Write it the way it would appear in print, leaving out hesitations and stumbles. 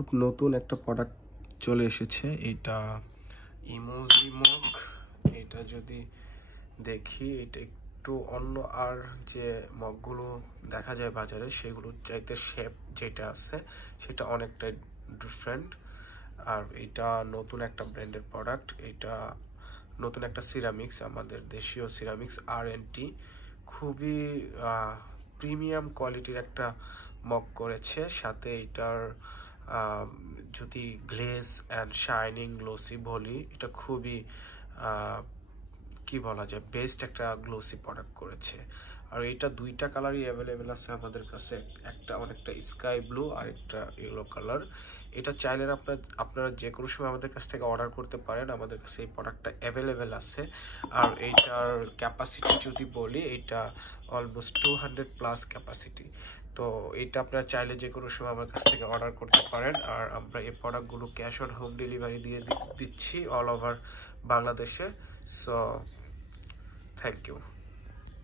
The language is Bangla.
খুব নতুন একটা প্রোডাক্ট চলে এসেছে, এটা ইমোজি মগ। এটা যদি দেখি, এটা একটু অন্য, আর যে মগগুলো দেখা যায় বাজারে সেগুলো চাইতে শেপ যেটা আছে সেটা অনেকটাই ডিফারেন্ট। আর এটা নতুন একটা ব্র্যান্ডের প্রোডাক্ট, এটা নতুন একটা সিরামিক্স, আমাদের দেশীয় সিরামিক্স R&T, খুবই প্রিমিয়াম কোয়ালিটির একটা মগ করেছে। সাথে এটার যদি গ্লেজ অ্যান্ড শাইনিং গ্লোসি বলি, এটা খুবই কি বলা যায়, বেস্ট একটা গ্লোসি প্রোডাক্ট করেছে। আর এটা দুইটা কালারই অ্যাভেলেবেল আছে আমাদের কাছে, একটা অনেকটা স্কাই ব্লু আর একটা ইয়েলো কালার। এটা চাইলে আপনারা যে কোনো সময় আমাদের কাছ থেকে অর্ডার করতে পারেন, আমাদের কাছে এই প্রোডাক্টটা অ্যাভেলেবেল আছে। আর এইটার ক্যাপাসিটি যদি বলি, এটা অলমোস্ট 200+ ক্যাপাসিটি। তো এটা আপনারা চাইলে যে কোনো সময় আমার কাছ থেকে অর্ডার করতে পারেন। আর আমরা এই প্রোডাক্টগুলো ক্যাশ অন হোম ডেলিভারি দিয়ে দিচ্ছি অল ওভার বাংলাদেশে। So thank you.